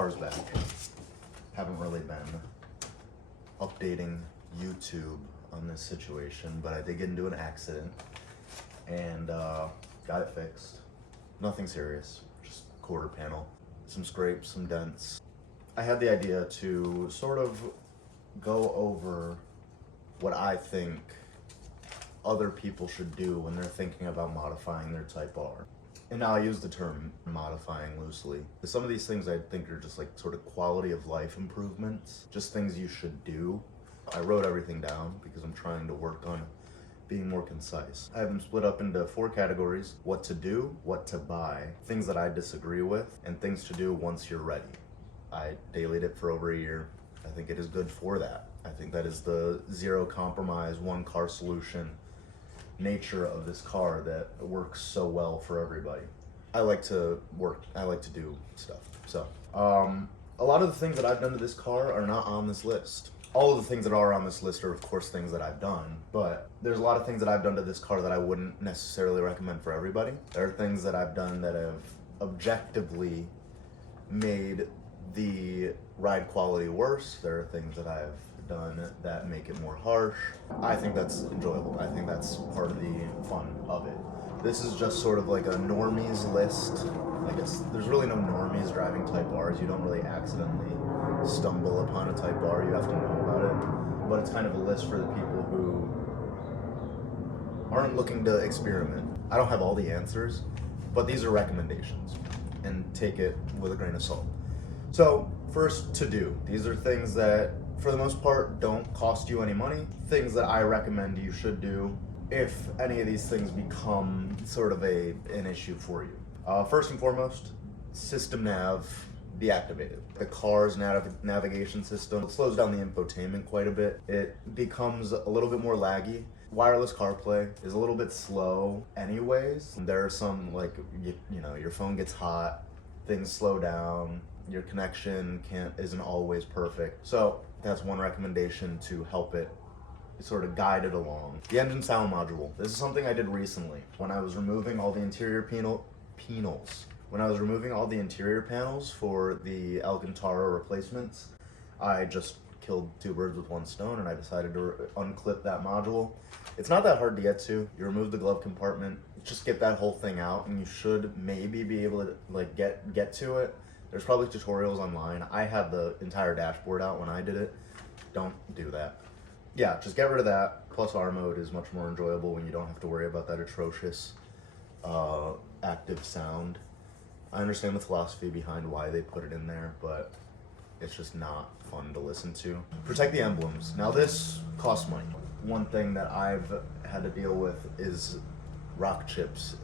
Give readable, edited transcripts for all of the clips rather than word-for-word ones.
car's back. Haven't really been updating YouTube on this situation, but I did get into an accident and got it fixed. Nothing serious, just quarter panel, some scrapes, some dents. I had the idea to sort of go over what I think other people should do when they're thinking about modifying their Type R. And now I use the term modifying loosely. Some of these things I think are just like sort of quality of life improvements, just things you should do. I wrote everything down because I'm trying to work on being more concise. I have them split up into 4 categories: what to do, what to buy, things that I disagree with, and things to do once you're ready. I dailied it for over a year. I think it is good for that. I think that is the zero compromise, one car solution nature of this car that works so well for everybody. I like to do stuff. So, a lot of the things that I've done to this car are not on this list. All of the things that are on this list are of course things that I've done, but there's a lot of things that I've done to this car that I wouldn't necessarily recommend for everybody. There are things that I've done that have objectively made the ride quality worse. There are things that I've done that make it more harsh. I think that's enjoyable. I think that's part of the fun of it. This is just sort of like a normies list. I guess there's really no normies driving Type Rs. You don't really accidentally stumble upon a Type R. You have to know about it. But it's kind of a list for the people who aren't looking to experiment. I don't have all the answers, but these are recommendations, and take it with a grain of salt. So first, to do. These are things that for the most part don't cost you any money. Things that I recommend you should do if any of these things become sort of an issue for you. First and foremost, system nav deactivated. The car's navigation system slows down the infotainment quite a bit. It becomes a little bit more laggy. Wireless CarPlay is a little bit slow anyways. There are some, like, you know, your phone gets hot, things slow down, your connection isn't always perfect. So that's one recommendation to help it sort of guide it along. The engine sound module. This is something I did recently when I was removing all the interior When I was removing all the interior panels for the Alcantara replacements, I just killed 2 birds with 1 stone, and I decided to unclip that module. It's not that hard to get to. You remove the glove compartment, just get that whole thing out, and you should maybe be able to like get to it. There's probably tutorials online. I had the entire dashboard out when I did it. Don't do that. Yeah, just get rid of that. Plus R mode is much more enjoyable when you don't have to worry about that atrocious active sound. I understand the philosophy behind why they put it in there, but it's just not fun to listen to. Protect the emblems. Now this costs money. One thing that I've had to deal with is rock chips.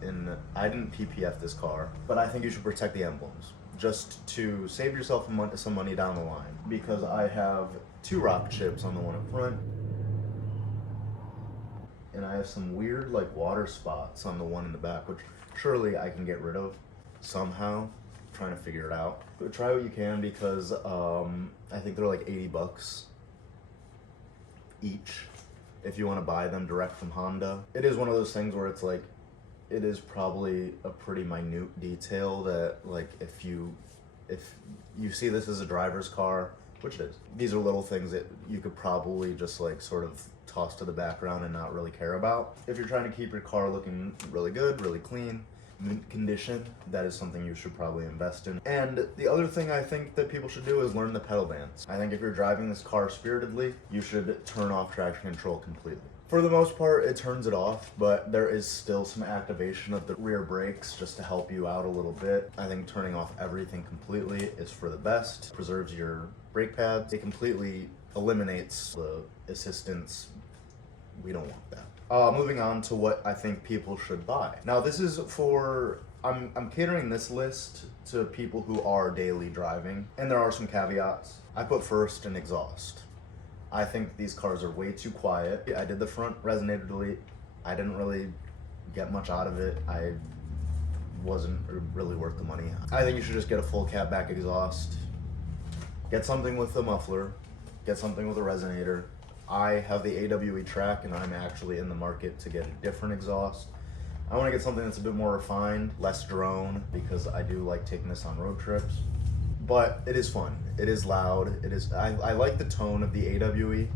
I didn't PPF this car, but I think you should protect the emblems just to save yourself some money down the line, because I have 2 rock chips on the one up front, and I have some weird like water spots on the one in the back, which surely I can get rid of somehow. I'm trying to figure it out. But try what you can, because I think they're like 80 bucks each if you want to buy them direct from Honda. It is one of those things where it's like, it is probably a pretty minute detail that, like, if you see this as a driver's car, which it is, these are little things that you could probably just like sort of toss to the background and not really care about. If you're trying to keep your car looking really good, really clean, mint condition, that is something you should probably invest in. And the other thing I think that people should do is learn the pedal dance. I think if you're driving this car spiritedly, you should turn off traction control completely. For the most part, it turns it off, but there is still some activation of the rear brakes just to help you out a little bit. I think turning off everything completely is for the best. Preserves your brake pads. It completely eliminates the assistance. We don't want that. Moving on to what I think people should buy. Now this is for, I'm catering this list to people who are daily driving, and there are some caveats. I put first an exhaust. I think these cars are way too quiet. I did the front resonator delete. I didn't really get much out of it. I wasn't really worth the money. I think you should just get a full cab back exhaust. Get something with a muffler. Get something with a resonator. I have the AWE track, and I'm actually in the market to get a different exhaust. I want to get something that's a bit more refined, less drone, because I do like taking this on road trips. but it is fun. It is loud. I like the tone of the AWE.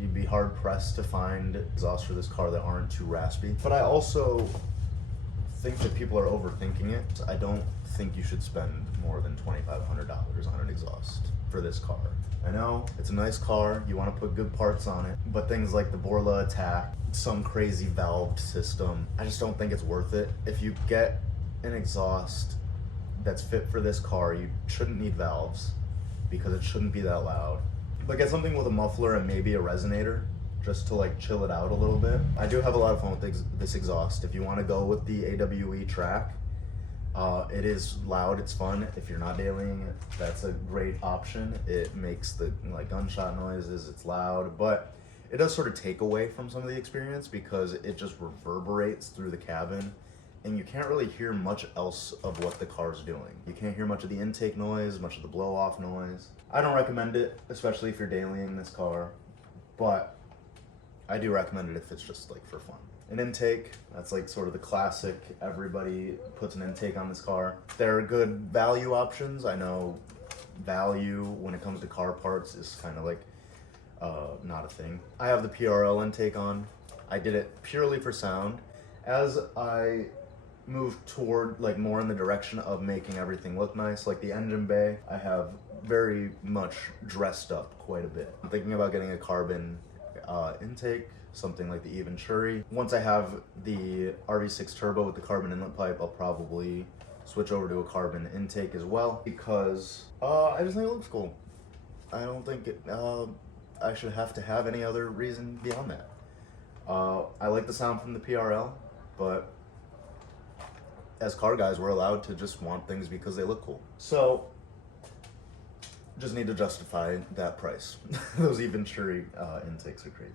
You'd be hard pressed to find exhausts for this car that aren't too raspy. But I also think that people are overthinking it. I don't think you should spend more than $2,500 on an exhaust for this car. I know it's a nice car, you want to put good parts on it, but things like the Borla Attack, some crazy valved system, I just don't think it's worth it. If you get an exhaust that's fit for this car, you shouldn't need valves because it shouldn't be that loud. But get something with a muffler and maybe a resonator just to like chill it out a little bit. I do have a lot of fun with this exhaust. If you want to go with the AWE track, it is loud, it's fun. If you're not dailying it, that's a great option. It makes the like gunshot noises, it's loud, but it does sort of take away from some of the experience because it just reverberates through the cabin and you can't really hear much else of what the car's doing. You can't hear much of the intake noise, much of the blow-off noise. I don't recommend it, especially if you're dailying this car, but I do recommend it if it's just like for fun. An intake, that's like sort of the classic, everybody puts an intake on this car. There are good value options. I know value when it comes to car parts is kind of like not a thing. I have the PRL intake on. I did it purely for sound. As I moved toward like more in the direction of making everything look nice, like the engine bay, I have very much dressed up quite a bit. I'm thinking about getting a carbon intake, something like the Venturi. Once I have the RV6 turbo with the carbon inlet pipe, I'll probably switch over to a carbon intake as well because I just think it looks cool. I don't think I should have to have any other reason beyond that. I like the sound from the PRL, but as car guys, we're allowed to just want things because they look cool. So just need to justify that price. Those Venturi intakes are crazy.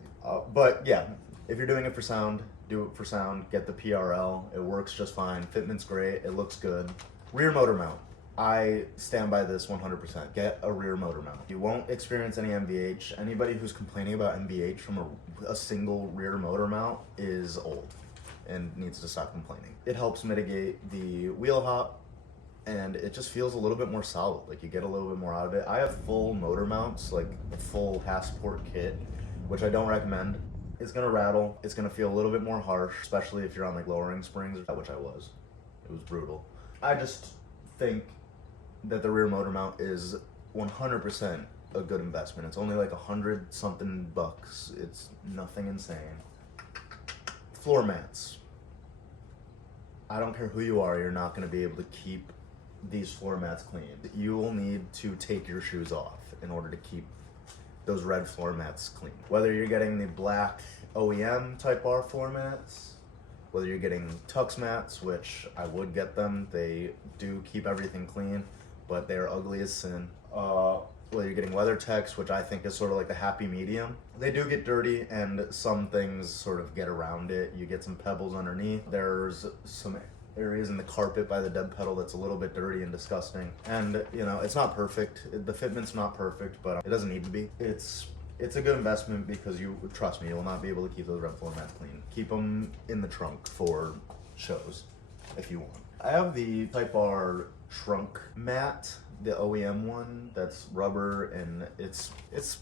But yeah, if you're doing it for sound, do it for sound. Get the PRL. It works just fine. Fitment's great. It looks good. Rear motor mount. I stand by this 100%. Get a rear motor mount. You won't experience any MVH. Anybody who's complaining about MVH from a single rear motor mount is old and needs to stop complaining. It helps mitigate the wheel hop, and it just feels a little bit more solid. Like you get a little bit more out of it. I have full motor mounts, like a full Hassport kit, which I don't recommend. It's gonna rattle. It's gonna feel a little bit more harsh, especially if you're on like lowering springs, which I was. It was brutal. I just think that the rear motor mount is 100% a good investment. It's only like $100 something bucks. It's nothing insane. Floor mats. I don't care who you are, you're not gonna be able to keep these floor mats clean. You will need to take your shoes off in order to keep those red floor mats clean. Whether you're getting the black OEM Type R floor mats, whether you're getting Tux mats, which I would get them, they do keep everything clean, but they're ugly as sin. Whether you're getting WeatherTechs, which I think is sort of like the happy medium, they do get dirty and some things sort of get around it. You get some pebbles underneath. There's some areas in the carpet by the dead pedal that's a little bit dirty and disgusting. And you know, it's not perfect. The fitment's not perfect, but it doesn't need to be. It's a good investment because you, trust me, you will not be able to keep those red floor mats clean. Keep them in the trunk for shows if you want. I have the Type R trunk mat, the OEM one that's rubber, and it's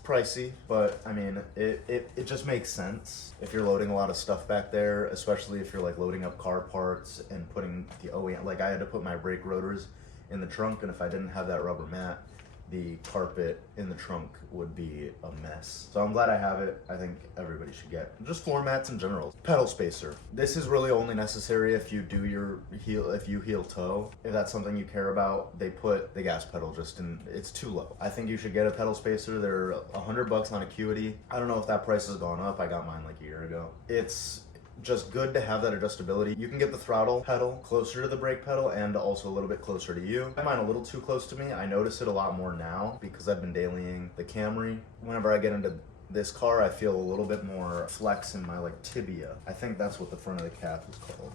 pricey, but I mean it just makes sense if you're loading a lot of stuff back there, especially if you're like loading up car parts and putting the OEM, like I had to put my brake rotors in the trunk, and if I didn't have that rubber mat, the carpet in the trunk would be a mess. So I'm glad I have it. I think everybody should get just floor mats in general. Pedal spacer. This is really only necessary if you do your heel toe. If that's something you care about, they put the gas pedal just in, it's too low. I think you should get a pedal spacer. They're $100 on Acuity. I don't know if that price has gone up. I got mine like a year ago. It's just good to have that adjustability. You can get the throttle pedal closer to the brake pedal and also a little bit closer to you. I find mine a little too close to me. I notice it a lot more now because I've been dailying the Camry. Whenever I get into this car, I feel a little bit more flex in my like tibia. I think that's what the front of the calf is called.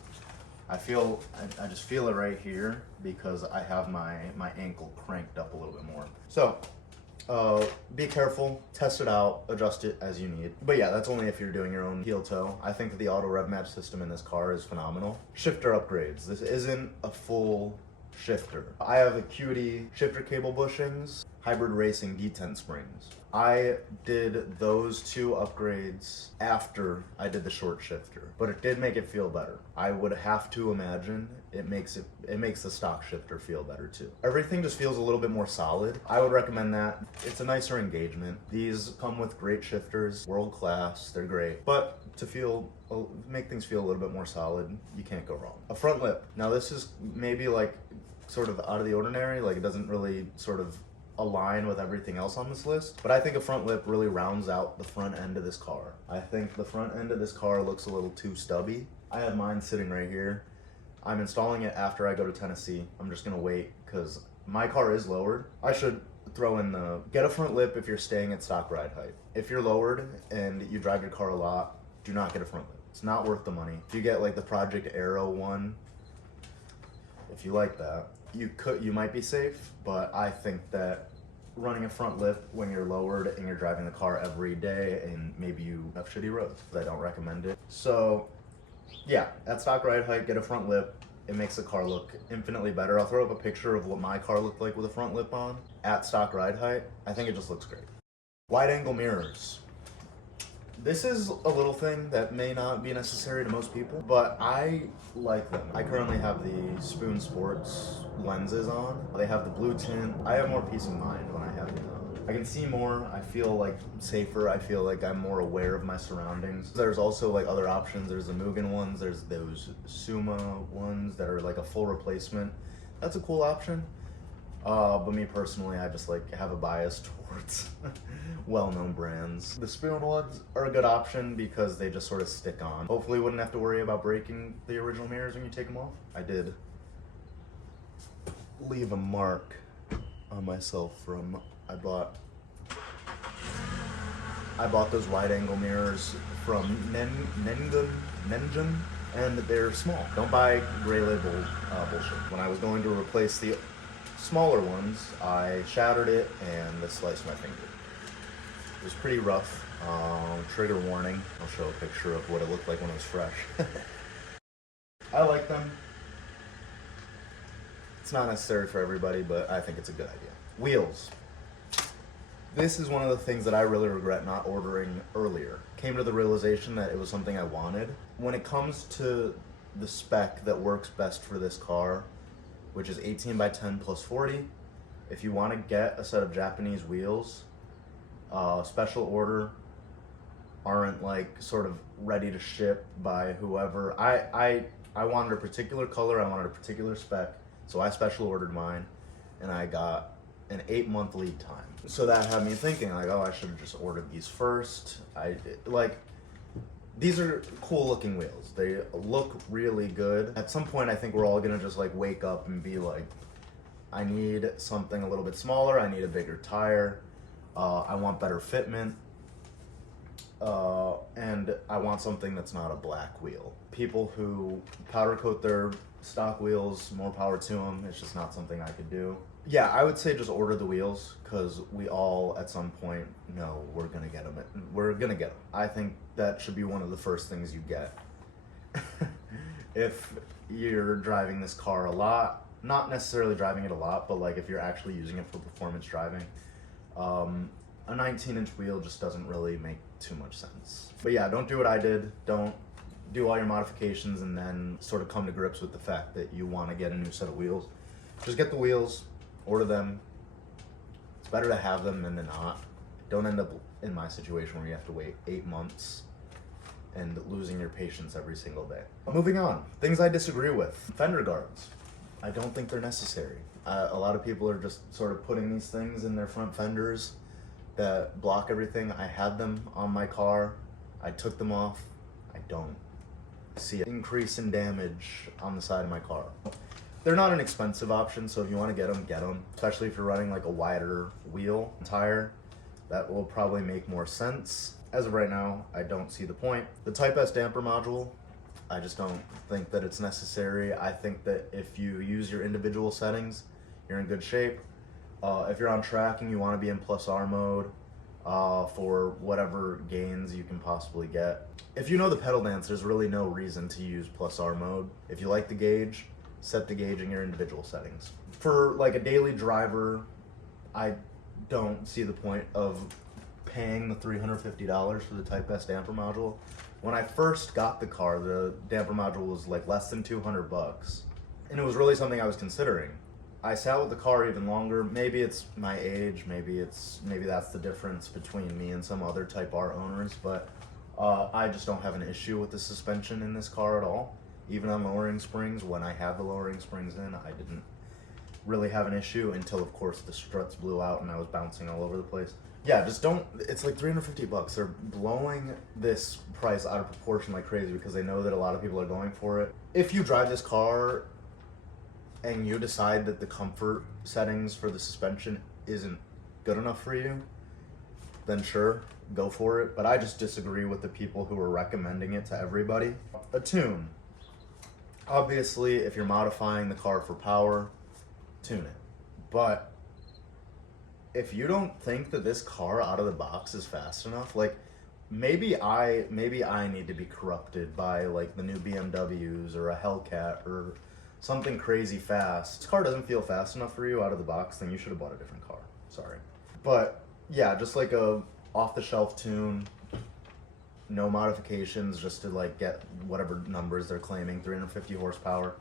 I just feel it right here because I have my ankle cranked up a little bit more. So be careful, test it out, adjust it as you need. But yeah, that's only if you're doing your own heel toe. I think that the auto rev match system in this car is phenomenal. Shifter upgrades. This isn't a full shifter. I have Acuity shifter cable bushings, hybrid racing detent springs. I did those 2 upgrades after I did the short shifter, but it did make it feel better. I would have to imagine it makes the stock shifter feel better too. Everything just feels a little bit more solid. I would recommend that. It's a nicer engagement. These come with great shifters, world class, they're great. But to make things feel a little bit more solid, you can't go wrong. A front lip. Now this is maybe like sort of out of the ordinary, like it doesn't really sort of align with everything else on this list, but I think a front lip really rounds out the front end of this car. I think the front end of this car looks a little too stubby. I have mine sitting right here. I'm installing it after I go to Tennessee. I'm just gonna wait because my car is lowered. I should throw in get a front lip if you're staying at stock ride height. If you're lowered and you drive your car a lot, do not get a front lip. It's not worth the money. If you get like the Project Aero one, if you like that, you might be safe, but I think that running a front lip when you're lowered and you're driving the car every day and maybe you have shitty roads, I don't recommend it. So yeah, at stock ride height, get a front lip. It makes the car look infinitely better. I'll throw up a picture of what my car looked like with a front lip on at stock ride height. I think it just looks great. Wide angle mirrors. This is a little thing that may not be necessary to most people, but I like them. I currently have the Spoon Sports lenses on. They have the blue tint. I have more peace of mind when I have them on. I can see more. I feel like safer. I feel like I'm more aware of my surroundings. There's also like other options. There's the Mugen ones. There's those Suma ones that are like a full replacement. That's a cool option. But me personally, I just like have a bias towards well-known brands. The Spoon ones are a good option because they just sort of stick on. Hopefully you wouldn't have to worry about breaking the original mirrors when you take them off. I did leave a mark on myself from, I bought those wide angle mirrors from Nenjun, and they're small. Don't buy gray label bullshit. When I was going to replace the smaller ones, I shattered it and sliced my finger. It was pretty rough. Trigger warning. I'll show a picture of what it looked like when it was fresh. I like them. It's not necessary for everybody, but I think it's a good idea. Wheels. This is one of the things that I really regret not ordering earlier. Came to the realization that it was something I wanted. When it comes to the spec that works best for this car, which is 18 by 10 plus 40. If you want to get a set of Japanese wheels, special order, aren't like sort of ready to ship by whoever. I wanted a particular color, I wanted a particular spec, so I special ordered mine, and I got an 8-month lead time. So that had me thinking like, oh, I should have just ordered these first. These are cool looking wheels. They look really good. At some point, I think we're all gonna just like wake up and be like, I need something a little bit smaller. I need a bigger tire. I want better fitment. And I want something that's not a black wheel. People who powder coat their stock wheels, more power to them. It's just not something I could do. Yeah, I would say just order the wheels because we all at some point know we're gonna get them. We're gonna get them. I think that should be one of the first things you get. If you're driving this car a lot, not necessarily driving it a lot, but like if you're actually using it for performance driving, a 19-inch wheel just doesn't really make too much sense. But yeah, don't do what I did. Don't do all your modifications and then sort of come to grips with the fact that you want to get a new set of wheels. Just get the wheels, order them. It's better to have them than to not. Don't end up in my situation where you have to wait 8 months and losing your patience every single day. Moving on, things I disagree with. Fender guards. I don't think they're necessary. A lot of people are just sort of putting these things in their front fenders that block everything. I had them on my car. I took them off. I don't see an increase in damage on the side of my car. They're not an expensive option, so if you want to get them, especially if you're running like a wider wheel tire, that will probably make more sense. As of right now, I don't see the point. The Type S damper module, I just don't think that it's necessary. I think that if you use your individual settings, you're in good shape. If you're on track and you want to be in plus R mode for whatever gains you can possibly get. If you know the pedal dance, there's really no reason to use plus R mode. If you like the gauge, set the gauge in your individual settings. For like a daily driver, I don't see the point of paying the $350 for the Type S damper module. When I first got the car, the damper module was like less than 200 bucks. And it was really something I was considering. I sat with the car even longer. Maybe it's my age, maybe that's the difference between me and some other Type R owners, but I just don't have an issue with the suspension in this car at all. Even on lowering springs, when I had the lowering springs in, I didn't really have an issue until, of course, the struts blew out and I was bouncing all over the place. Yeah, just don't, it's like 350 bucks. They're blowing this price out of proportion like crazy because they know that a lot of people are going for it. If you drive this car and you decide that the comfort settings for the suspension isn't good enough for you, then sure, go for it. But I just disagree with the people who are recommending it to everybody. A tune. Obviously, if you're modifying the car for power, tune it. But if you don't think that this car out of the box is fast enough, like maybe I need to be corrupted by like the new BMWs or a Hellcat or something crazy fast. This car doesn't feel fast enough for you out of the box, then you should have bought a different car. Sorry. But yeah, just like a off-the-shelf tune, no modifications, just to like get whatever numbers they're claiming, 350 horsepower.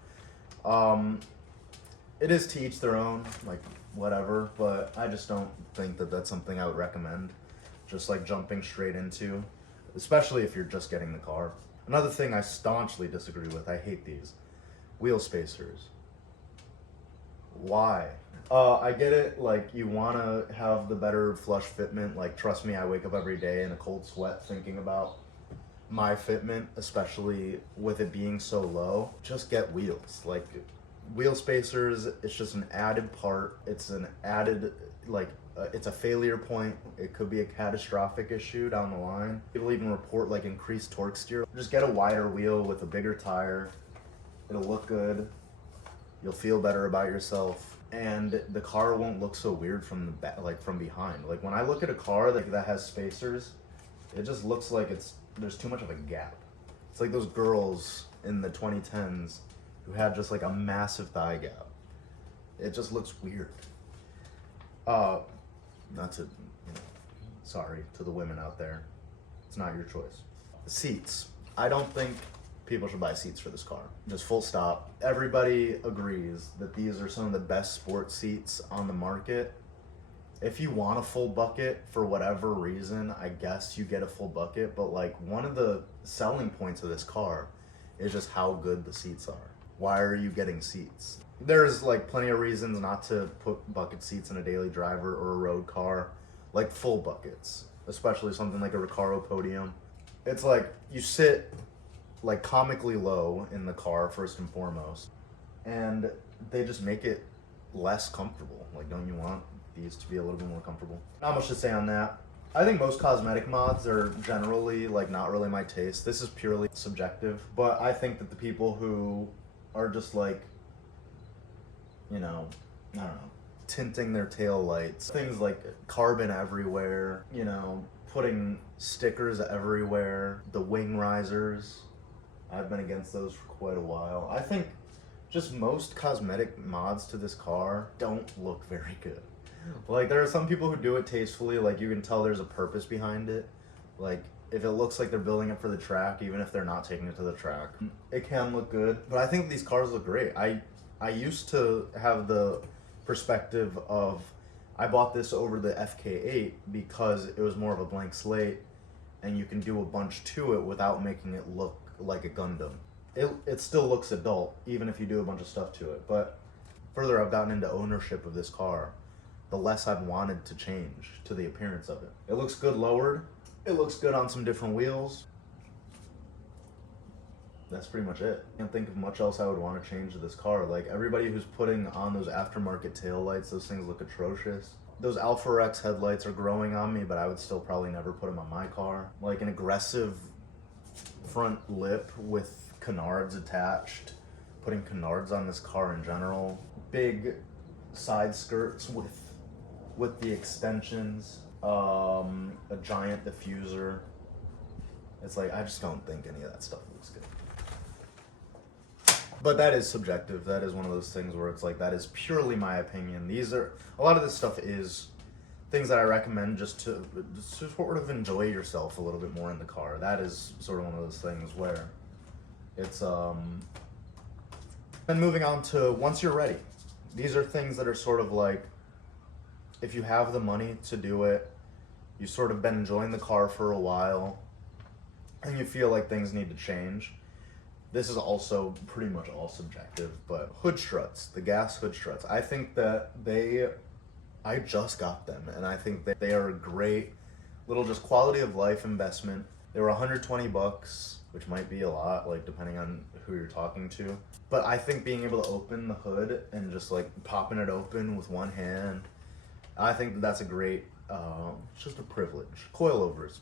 It is to each their own, like whatever, but I just don't think that that's something I would recommend. Just like jumping straight into, especially if you're just getting the car. Another thing I staunchly disagree with, I hate these. Wheel spacers. Why? I get it, like you want to have the better flush fitment. Like trust me, I wake up every day in a cold sweat thinking about my fitment, especially with it being so low. Just get wheels. Like wheel spacers, it's just an added part. It's an added, like it's a failure point. It could be a catastrophic issue down the line. People even report like increased torque steer. Just get a wider wheel with a bigger tire. It'll look good. You'll feel better about yourself, and the car won't look so weird from the back, like from behind. Like when I look at a car that has spacers, it just looks like there's too much of a gap. It's like those girls in the 2010s who had just like a massive thigh gap. It just looks weird. Not to, sorry to the women out there. It's not your choice. Seats. I don't think people should buy seats for this car. Just full stop. Everybody agrees that these are some of the best sports seats on the market. If you want a full bucket for whatever reason, I guess you get a full bucket, but like one of the selling points of this car is just how good the seats are. Why are you getting seats? There's like plenty of reasons not to put bucket seats in a daily driver or a road car, like full buckets, especially something like a Recaro Podium. It's like you sit like comically low in the car first and foremost, and they just make it less comfortable. Like, don't you want these to be a little bit more comfortable? Not much to say on that. I think most cosmetic mods are generally like not really my taste. This is purely subjective, but I think that the people who are just like, I don't know, tinting their tail lights, things like carbon everywhere, putting stickers everywhere, the wing risers, I've been against those for quite a while. I think just most cosmetic mods to this car don't look very good. Like there are some people who do it tastefully, like you can tell there's a purpose behind it. Like if it looks like they're building it for the track, even if they're not taking it to the track, it can look good. But I think these cars look great. I used to have the perspective of, I bought this over the FK8 because it was more of a blank slate and you can do a bunch to it without making it look like a Gundam. It still looks adult, even if you do a bunch of stuff to it. But further I've gotten into ownership of this car, the less I've wanted to change to the appearance of it. It looks good lowered. It looks good on some different wheels. That's pretty much it. I can't think of much else I would want to change to this car. Like everybody who's putting on those aftermarket tail lights, those things look atrocious. Those Alpha X headlights are growing on me, but I would still probably never put them on my car. Like an aggressive front lip with canards attached, putting canards on this car in general. Big side skirts with the extensions, a giant diffuser. It's like, I just don't think any of that stuff looks good. But that is subjective. That is one of those things where it's like, that is purely my opinion. A lot of this stuff is things that I recommend just to sort of enjoy yourself a little bit more in the car. That is sort of one of those things where it's, Then moving on to once you're ready. These are things that are sort of like, if you have the money to do it, you sort of been enjoying the car for a while, and you feel like things need to change. This is also pretty much all subjective, but hood struts, the gas hood struts, I think that I just got them, and I think that they are a great little just quality of life investment. They were 120 bucks, which might be a lot, like depending on who you're talking to. But I think being able to open the hood and just like popping it open with one hand, I think that that's a great, it's just a privilege. Coilovers.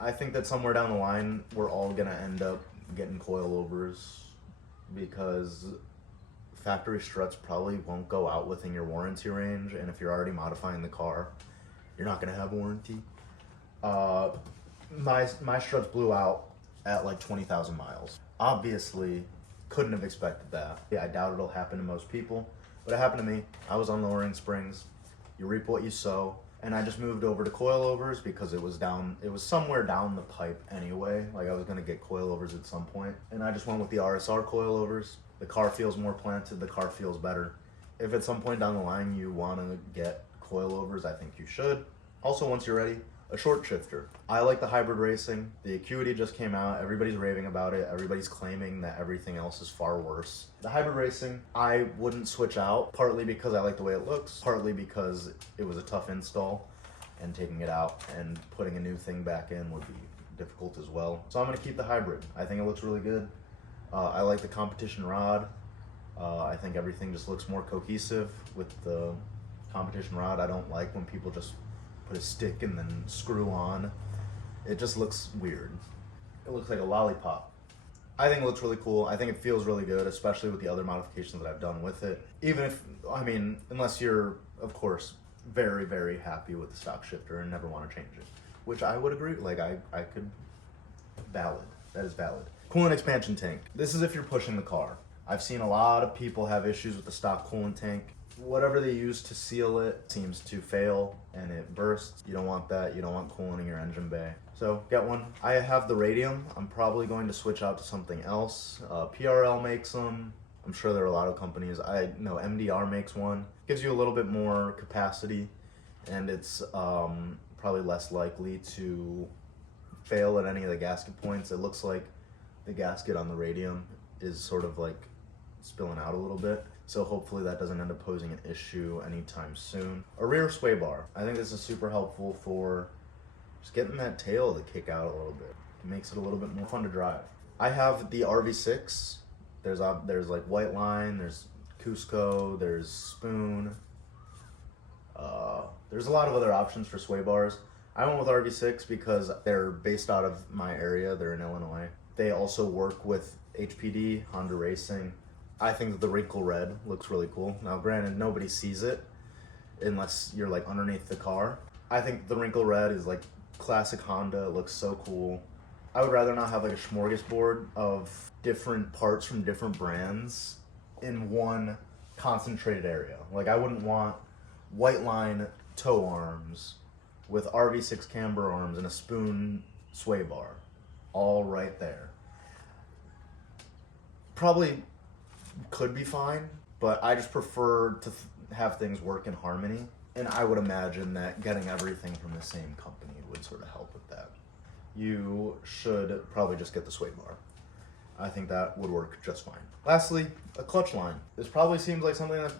I think that somewhere down the line, we're all gonna end up getting coilovers because factory struts probably won't go out within your warranty range, and if you're already modifying the car, you're not gonna have warranty. My struts blew out at like 20,000 miles. Obviously, couldn't have expected that. Yeah, I doubt it'll happen to most people, but it happened to me. I was on lowering springs. You reap what you sow. And I just moved over to coilovers because it was somewhere down the pipe anyway. Like I was gonna get coilovers at some point. And I just went with the RSR coilovers. The car feels more planted, the car feels better. If at some point down the line you wanna get coilovers, I think you should. Also, once you're ready, a short shifter. I like the hybrid racing. The Acuity just came out. Everybody's raving about it. Everybody's claiming that everything else is far worse. The hybrid racing, I wouldn't switch out, partly because I like the way it looks, partly because it was a tough install, and taking it out and putting a new thing back in would be difficult as well. So I'm gonna keep the hybrid. I think it looks really good. I like the competition rod. I think everything just looks more cohesive with the competition rod. I don't like when people just put a stick and then screw on. It just looks weird. It looks like a lollipop. I think it looks really cool. I think it feels really good, especially with the other modifications that I've done with it. Even if, I mean, unless you're, of course, very, very happy with the stock shifter and never want to change it, which I would agree, like I could, valid, that is valid. Coolant expansion tank. This is if you're pushing the car. I've seen a lot of people have issues with the stock coolant tank. Whatever they use to seal it seems to fail and it bursts. You don't want that. You don't want coolant in your engine bay. So get one. I have the radium. I'm probably going to switch out to something else. PRL makes them. I'm sure there are a lot of companies. I know MDR makes one. Gives you a little bit more capacity, and it's probably less likely to fail at any of the gasket points. It looks like the gasket on the radium is sort of like spilling out a little bit. So hopefully that doesn't end up posing an issue anytime soon. A rear sway bar. I think this is super helpful for just getting that tail to kick out a little bit. It makes it a little bit more fun to drive. I have the RV6. There's like White Line, there's Cusco, there's Spoon. There's a lot of other options for sway bars. I went with RV6 because they're based out of my area. They're in Illinois. They also work with HPD, Honda Racing. I think that the wrinkle red looks really cool. Now, granted, nobody sees it unless you're like underneath the car. I think the wrinkle red is like classic Honda. It looks so cool. I would rather not have like a smorgasbord of different parts from different brands in one concentrated area. Like I wouldn't want White Line toe arms with RV6 camber arms and a Spoon sway bar all right there. Probably could be fine, but I just prefer to have things work in harmony, and I would imagine that getting everything from the same company would sort of help with that. You should probably just get the sway bar. I think that would work just fine. Lastly, a clutch line. This probably seems like something that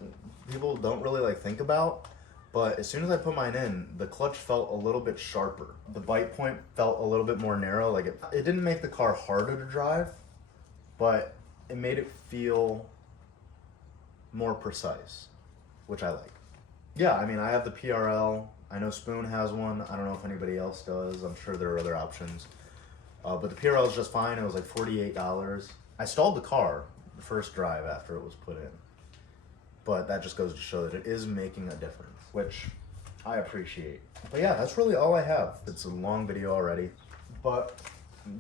people don't really like think about, but as soon as I put mine in, the clutch felt a little bit sharper. The bite point felt a little bit more narrow. Like it didn't make the car harder to drive, but it made it feel more precise, which I like. Yeah, I mean, I have the PRL. I know Spoon has one. I don't know if anybody else does. I'm sure there are other options. But the PRL is just fine. It was like $48. I stalled the car the first drive after it was put in. But that just goes to show that it is making a difference, which I appreciate. But yeah, that's really all I have. It's a long video already. But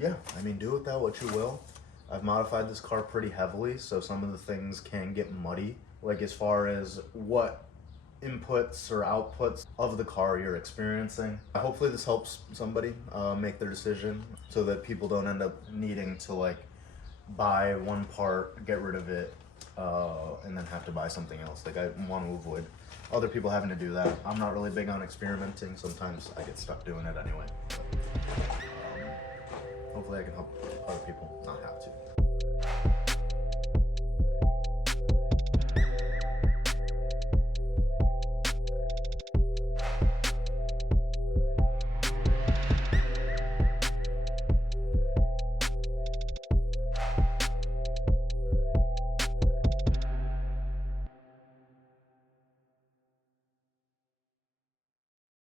yeah, I mean, do with that what you will. I've modified this car pretty heavily, so some of the things can get muddy, like as far as what inputs or outputs of the car you're experiencing. Hopefully this helps somebody make their decision so that people don't end up needing to like buy one part, get rid of it, and then have to buy something else. Like I want to avoid other people having to do that. I'm not really big on experimenting. Sometimes I get stuck doing it anyway. Hopefully I can help other people not have to.